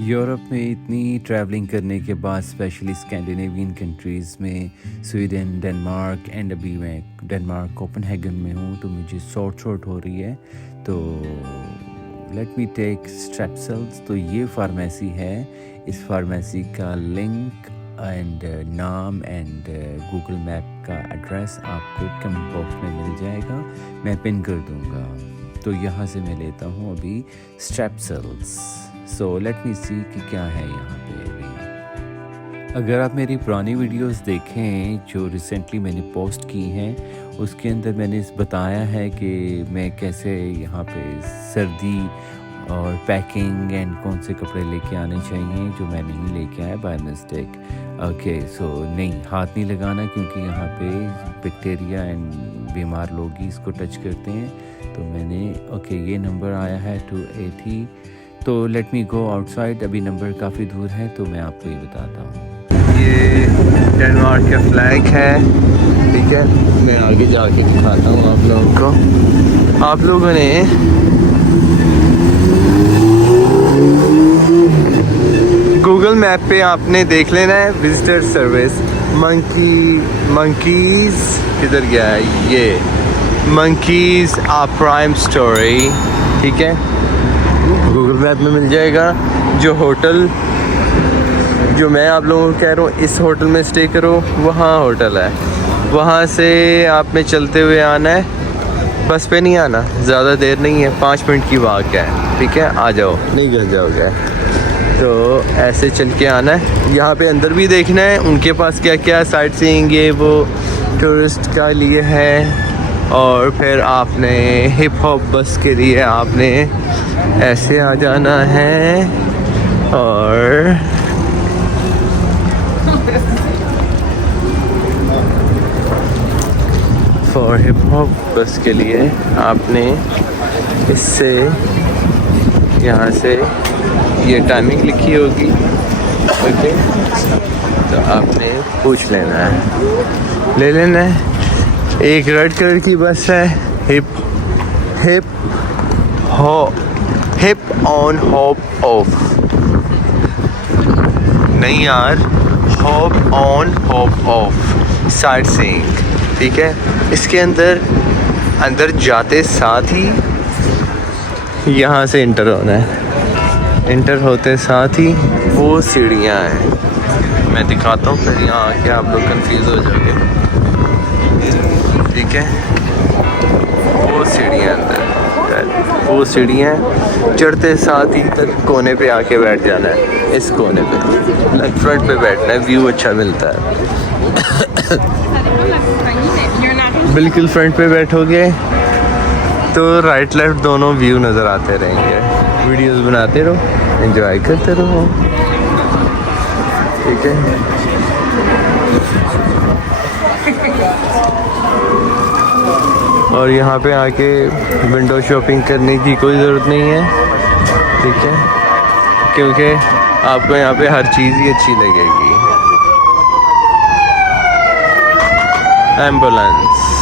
Europe में इतनी travelling करने के बाद स्पेशली स्कैंडिनेवियन कंट्रीज़ में स्वीडन, डेनमार्क एंड अभी मैं डेनमार्क कोपेनहेगन में हूँ तो मुझे शॉर्ट हो रही है। तो लेट मी टेक स्ट्रेप्सिल्स। तो ये फार्मेसी है। इस फार्मेसी का लिंक एंड नाम एंड गूगल मैप का एड्रेस आपको कमेंट बॉक्स में मिल जाएगा, मैं पिन कर दूँगा। तो यहाँ से मैं लेता हूँ अभी स्ट्रेप्सिल्स। सो लेट मी सी कि क्या है यहाँ पे अभी। अगर आप मेरी पुरानी वीडियोस देखें जो रिसेंटली मैंने पोस्ट की हैं, उसके अंदर मैंने बताया है कि मैं कैसे यहाँ पे सर्दी और पैकिंग एंड कौन से कपड़े लेके आने चाहिए, जो मैं नहीं लेके आया बाय मिस्टेक। ओके, सो नहीं, हाथ नहीं लगाना क्योंकि यहाँ पे बैक्टीरिया एंड बीमार लोग ही इसको टच करते हैं। तो मैंने ये नंबर आया है 280। तो लेट मी गो आउटसाइड। अभी नंबर काफ़ी दूर है तो मैं आपको ये बताता हूँ। ये डेनमार्क का फ्लैग है, ठीक है। मैं आगे जाके दिखाता हूँ आप लोगों को। आप लोगों ने गूगल मैप पे आपने देख लेना है विजिटर सर्विस। मंकीज़ किधर गया है? ये मंकीज़ आ प्राइम स्टोरी, ठीक है। गूगल मैप में मिल जाएगा। जो होटल जो मैं आप लोगों को कह रहा हूँ, इस होटल में स्टे करो, वहाँ होटल है। वहाँ से आप में चलते हुए आना है, बस पे नहीं आना, ज़्यादा देर नहीं है, 5 मिनट की वॉक है, ठीक है। आ जाओ, नहीं घर जाओगे। तो ऐसे चल के आना है। यहाँ पे अंदर भी देखना है उनके पास क्या क्या साइट सीइंग है, वो टूरिस्ट का लिए है। और फिर आपने हिप हॉप बस के लिए आपने ऐसे आ जाना है। और फॉर हिप हॉप बस के लिए आपने इससे यहाँ से ये टाइमिंग लिखी होगी, ओके। तो आपने पूछ लेना है, ले लेना है। एक रेड कलर की बस है, हिप ऑन हॉप ऑफ, नहीं यार, hop on hop off sight seeing, ठीक है। इसके अंदर जाते साथ ही यहाँ से इंटर होना है। इंटर होते साथ ही वो सीढ़ियाँ हैं, मैं दिखाता हूँ, फिर यहाँ आके आप लोग कंफ्यूज हो जाओगे, ठीक है। वो सीढ़ियाँ वो सीढ़ियाँ चढ़ते साथ ही तक कोने पे आके बैठ जाना है। इस कोने पे फ्रंट पे बैठना है, व्यू अच्छा मिलता है। बिल्कुल फ्रंट पे बैठोगे तो राइट लेफ्ट दोनों व्यू नज़र आते रहेंगे। वीडियोस बनाते रहो, एंजॉय करते रहो, ठीक है। और यहाँ पे आके विंडो शॉपिंग करने की कोई ज़रूरत नहीं है, ठीक है, क्योंकि आपको यहाँ पे हर चीज़ ही अच्छी लगेगी। एम्बुलेंस